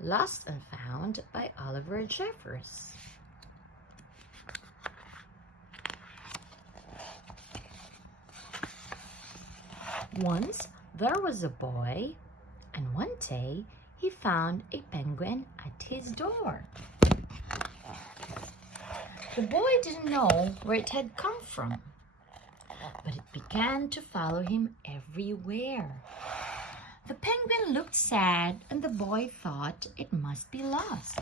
Lost and Found by Oliver Jeffers. Once there was a boy, and one day he found a penguin at his door. The boy didn't know where it had come from, but it began to follow him everywhere. The penguin looked sad, and the boy thought it must be lost.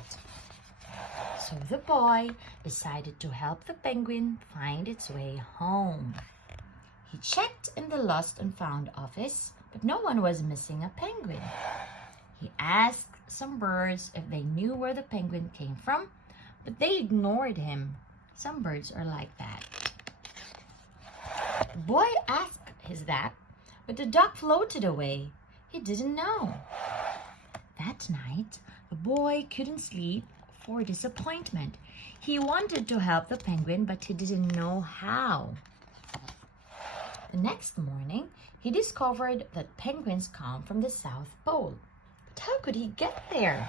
So the boy decided to help the penguin find its way home. He checked in the Lost and Found office, but no one was missing a penguin. He asked some birds if they knew where the penguin came from, but they ignored him. Some birds are like that. The boy asked his dad, but the duck floated away. He didn't know. That night, the boy couldn't sleep for disappointment. He wanted to help the penguin, but he didn't know how. The next morning, he discovered that penguins come from the South Pole. But how could he get there?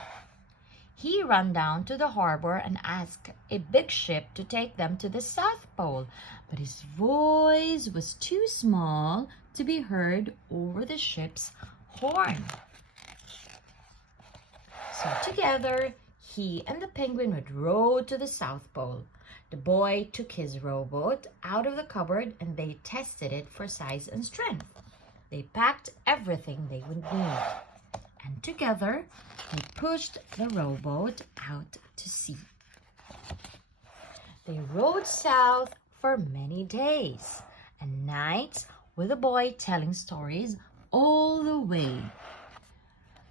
He ran down to the harbor and asked a big ship to take them to the South Pole, but his voice was too small to be heard over the ship's horn. So together, he and the penguin would row to the South Pole. The boy took his rowboat out of the cupboard and they tested it for size and strength. They packed everything they would need. And together, they pushed the rowboat out to sea. They rowed south for many days and nights with the boy telling stories all the way.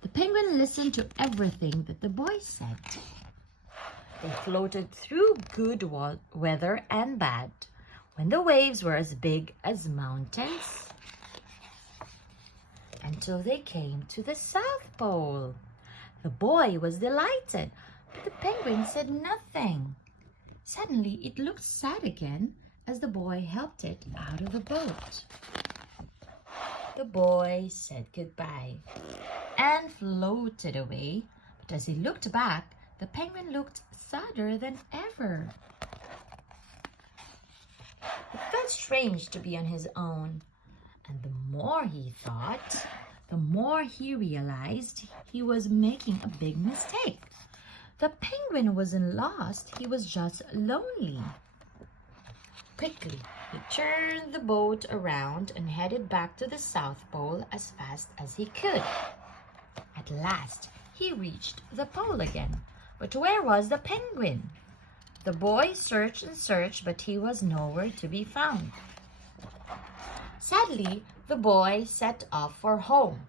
The penguin listened to everything that the boy said. They floated through good weather and bad, when the waves were as big as mountains, until they came to the South Pole. The boy was delighted, but the penguin said nothing. Suddenly, it looked sad again as the boy helped it out of the boat. The boy said goodbye and floated away, but as he looked back, the penguin looked sadder than ever. It felt strange to be on his own, and the more he thought, the more he realized he was making a big mistake. The penguin wasn't lost, he was just lonely. Quickly, he turned the boat around and headed back to the South Pole as fast as he could. At last, he reached the pole again. But where was the penguin? The boy searched and searched, but he was nowhere to be found. Sadly, the boy set off for home.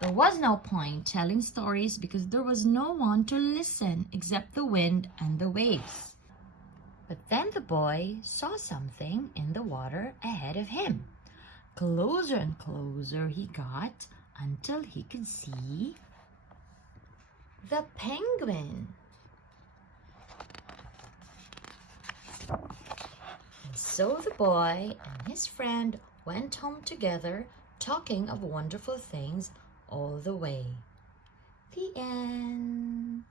There was no point telling stories because there was no one to listen except the wind and the waves. But then the boy saw something in the water ahead of him. Closer and closer he got until he could see the penguin. And so the boy and his friend went home together, talking of wonderful things all the way. The end.